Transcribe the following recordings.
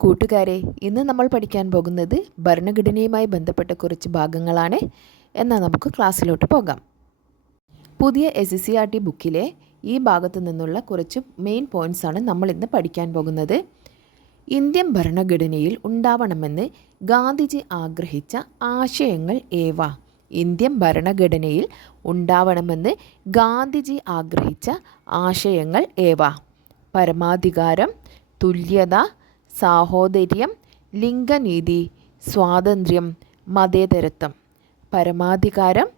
കൂട്ടുകാരെ, ഇന്ന് നമ്മൾ പഠിക്കാൻ പോകുന്നത് ഭരണഘടനയുമായി ബന്ധപ്പെട്ട കുറച്ച് ഭാഗങ്ങളാണ്. എന്നാൽ നമുക്ക് ക്ലാസ്സിലോട്ട് പോകാം. പുതിയ SCERT ബുക്കിലെ ഈ ഭാഗത്തു നിന്നുള്ള കുറച്ച് മെയിൻ പോയിൻറ്റ്സ് ആണ് നമ്മൾ ഇന്ന് പഠിക്കാൻ പോകുന്നത്. ഇന്ത്യൻ ഭരണഘടനയിൽ ഉണ്ടാവണമെന്ന് ഗാന്ധിജി ആഗ്രഹിച്ച ആശയങ്ങൾ ഏവ? ഇന്ത്യൻ ഭരണഘടനയിൽ ഉണ്ടാവണമെന്ന് ഗാന്ധിജി ആഗ്രഹിച്ച ആശയങ്ങൾ ഏവ? പരമാധികാരം, തുല്യത, സാഹോദര്യം, ലിംഗനീതി, സ്വാതന്ത്ര്യം, മതേതരത്വം. പരമാധികാരം,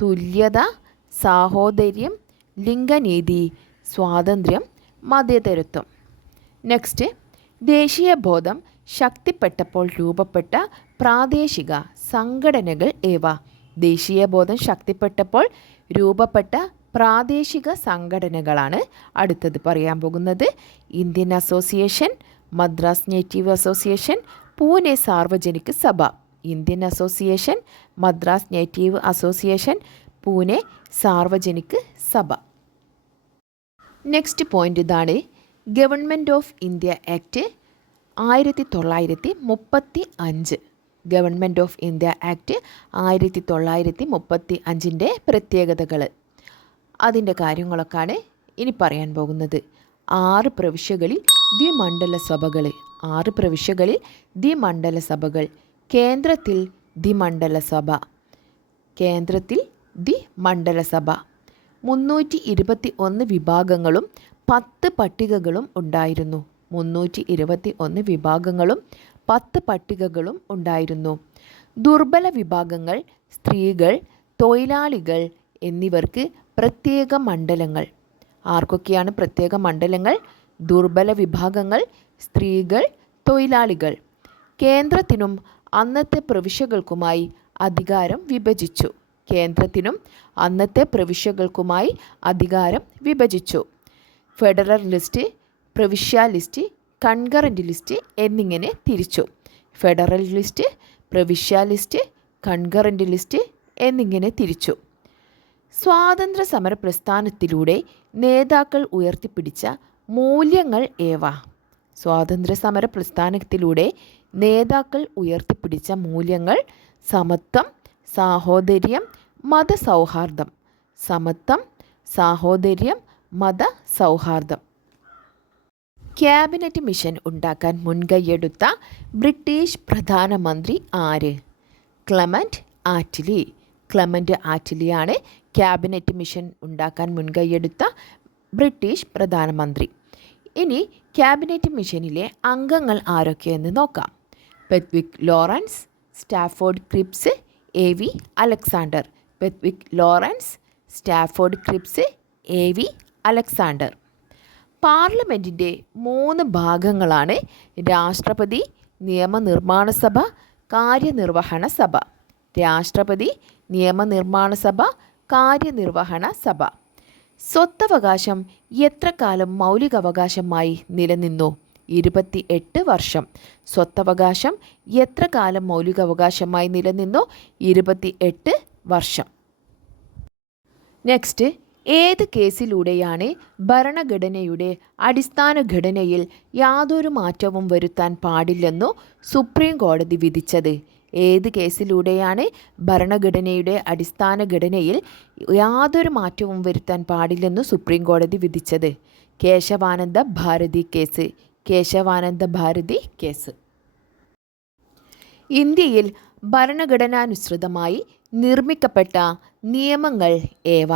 തുല്യത, സാഹോദര്യം, ലിംഗനീതി, സ്വാതന്ത്ര്യം, മതേതരത്വം. നെക്സ്റ്റ്, ദേശീയബോധം ശക്തിപ്പെട്ടപ്പോൾ രൂപപ്പെട്ട പ്രാദേശിക സംഘടനകൾ ഏവ? ദേശീയബോധം ശക്തിപ്പെട്ടപ്പോൾ രൂപപ്പെട്ട പ്രാദേശിക സംഘടനകളാണ് അടുത്തത് പറയാൻ പോകുന്നത്. Indian association, Madras native association, Pune Sarvajanik Sabha. Indian association, Madras native association, Pune Sarvajanik Sabha. Next point ഇതാണ്. Government of India act 1935. Government of India act 1935 പ്രത്യേകതകൾ, അതിൻ്റെ കാര്യങ്ങളൊക്കെയാണ് ഇനി പറയാൻ പോകുന്നത്. 6 പ്രവിശ്യകളിൽ ദ്വിമണ്ഡല സഭകൾ. 6 പ്രവിശ്യകളിൽ ദ്വിമണ്ഡല സഭകൾ. കേന്ദ്രത്തിൽ ദ്വിമണ്ഡല സഭ. കേന്ദ്രത്തിൽ ദ്വിമണ്ഡല സഭ. 321 വിഭാഗങ്ങളും 10 പട്ടികകളും ഉണ്ടായിരുന്നു. 321 വിഭാഗങ്ങളും 10 പട്ടികകളും ഉണ്ടായിരുന്നു. ദുർബല വിഭാഗങ്ങൾ, സ്ത്രീകൾ, തൊഴിലാളികൾ എന്നിവർക്ക് പ്രത്യേക മണ്ഡലങ്ങൾ. ആർക്കൊക്കെയാണ് പ്രത്യേക മണ്ഡലങ്ങൾ? ദുർബല വിഭാഗങ്ങൾ, സ്ത്രീകൾ, തൊഴിലാളികൾ. കേന്ദ്രത്തിനും അന്നത്തെ പ്രവിശ്യകൾക്കുമായി അധികാരം വിഭജിച്ചു. കേന്ദ്രത്തിനും അന്നത്തെ പ്രവിശ്യകൾക്കുമായി അധികാരം വിഭജിച്ചു. ഫെഡറൽ ലിസ്റ്റ്, പ്രവിശ്യാലിസ്റ്റ്, കൺകറൻറ്റ് ലിസ്റ്റ് എന്നിങ്ങനെ തിരിച്ചു. ഫെഡറൽ ലിസ്റ്റ്, പ്രവിശ്യാലിസ്റ്റ്, കൺകറൻറ്റ് ലിസ്റ്റ് എന്നിങ്ങനെ തിരിച്ചു. സ്വാതന്ത്ര്യ സമര പ്രസ്ഥാനത്തിലൂടെ നേതാക്കൾ ഉയർത്തിപ്പിടിച്ച മൂല്യങ്ങൾ ഏവ? സ്വാതന്ത്ര്യ സമര പ്രസ്ഥാനത്തിലൂടെ നേതാക്കൾ ഉയർത്തിപ്പിടിച്ച മൂല്യങ്ങൾ: സമത്വം, സാഹോദര്യം, മതസൗഹാർദ്ദം. സമത്വം, സാഹോദര്യം, മതസൗഹാർദ്ദം. ക്യാബിനറ്റ് മിഷൻ ഉണ്ടാക്കാൻ മുൻകൈയെടുത്ത ബ്രിട്ടീഷ് പ്രധാനമന്ത്രി ആര്? Clement Attlee. ക്ലെമന്റ് ആറ്റ്ലിയാണ് ക്യാബിനറ്റ് മിഷൻ ഉണ്ടാക്കാൻ മുൻകൈയെടുത്ത ബ്രിട്ടീഷ് പ്രധാനമന്ത്രി. ഇനി ക്യാബിനറ്റ് മിഷനിലെ അംഗങ്ങൾ ആരൊക്കെയെന്ന് നോക്കാം. Pethick Lawrence, Stafford Cripps, AV Alexander. Pethick Lawrence, Stafford Cripps, AV Alexander. പാർലമെൻറ്റിൻ്റെ 3 ഭാഗങ്ങളാണ്: രാഷ്ട്രപതി, നിയമനിർമ്മാണ സഭ, കാര്യനിർവഹണ സഭ. രാഷ്ട്രപതി, നിയമനിർമ്മാണ സഭ, കാര്യനിർവഹണ സഭ. സ്വത്തവകാശം എത്ര കാലം മൗലികാവകാശമായി നിലനിന്നു? 28 വർഷം. സ്വത്തവകാശം എത്ര കാലം മൗലികാവകാശമായി നിലനിന്നു? 28 വർഷം. നെക്സ്റ്റ്, ഏത് കേസിലൂടെയാണ് ഭരണഘടനയുടെ അടിസ്ഥാന ഘടനയിൽ യാതൊരു മാറ്റവും വരുത്താൻ പാടില്ലെന്നു സുപ്രീം കോടതി വിധിച്ചത്? ഏത് കേസിലൂടെയാണ് ഭരണഘടനയുടെ അടിസ്ഥാന ഘടനയിൽ യാതൊരു മാറ്റവും വരുത്താൻ പാടില്ലെന്നു സുപ്രീം കോടതി വിധിച്ചത്? കേശവാനന്ദ ഭാരതി കേസ്. കേശവാനന്ദ ഭാരതി കേസ്. ഇന്ത്യയിൽ ഭരണഘടനാനുസൃതമായി നിർമ്മിക്കപ്പെട്ട നിയമങ്ങൾ ഏവ?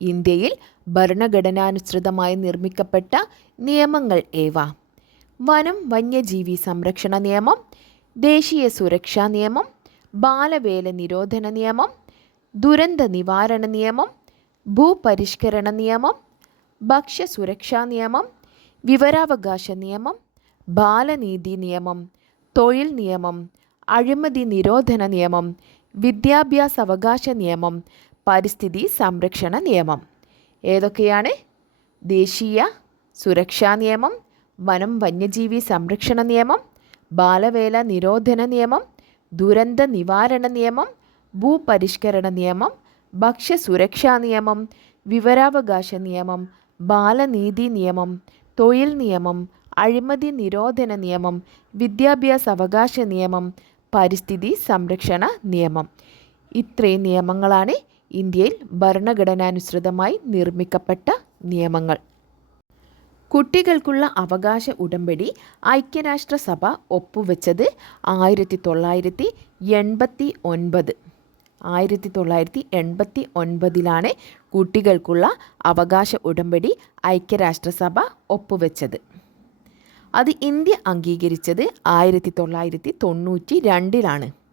ഇന്ത്യയിൽ ഭരണഘടനാനുസൃതമായി നിർമ്മിക്കപ്പെട്ട നിയമങ്ങൾ ഏവ? വനം വന്യജീവി സംരക്ഷണ നിയമം, ദേശീയ സുരക്ഷാ നിയമം, ബാലവേല നിരോധന നിയമം, ദുരന്ത നിവാരണ നിയമം, ഭൂപരിഷ്കരണ നിയമം, ഭക്ഷ്യസുരക്ഷാ നിയമം, വിവരാവകാശ നിയമം, ബാലനീതി നിയമം, തൊഴിൽ നിയമം, അഴിമതി നിരോധന നിയമം, വിദ്യാഭ്യാസ അവകാശ നിയമം, പരിസ്ഥിതി സംരക്ഷണ നിയമം. ഏതൊക്കെയാണ്? ദേശീയ സുരക്ഷാ നിയമം, വനം വന്യജീവി സംരക്ഷണ നിയമം, ബാലവേല നിരോധന നിയമം, ദുരന്ത നിവാരണ നിയമം, ഭൂപരിഷ്കരണ നിയമം, ഭക്ഷ്യസുരക്ഷാ നിയമം, വിവരാവകാശ നിയമം, ബാലനീതി നിയമം, തൊഴിൽ നിയമം, അഴിമതി നിരോധന നിയമം, വിദ്യാഭ്യാസ അവകാശ നിയമം, പരിസ്ഥിതി സംരക്ഷണ നിയമം. ഇത്രയും നിയമങ്ങളാണ് ഇന്ത്യയിൽ ഭരണഘടനാനുസൃതമായി നിർമ്മിക്കപ്പെട്ട നിയമങ്ങൾ. കുട്ടികൾക്കുള്ള അവകാശ ഉടമ്പടി ഐക്യരാഷ്ട്രസഭ ഒപ്പുവെച്ചത് 1989. 1989 കുട്ടികൾക്കുള്ള അവകാശ ഉടമ്പടി ഐക്യരാഷ്ട്രസഭ ഒപ്പുവെച്ചത്. അത് ഇന്ത്യ അംഗീകരിച്ചത് 1992.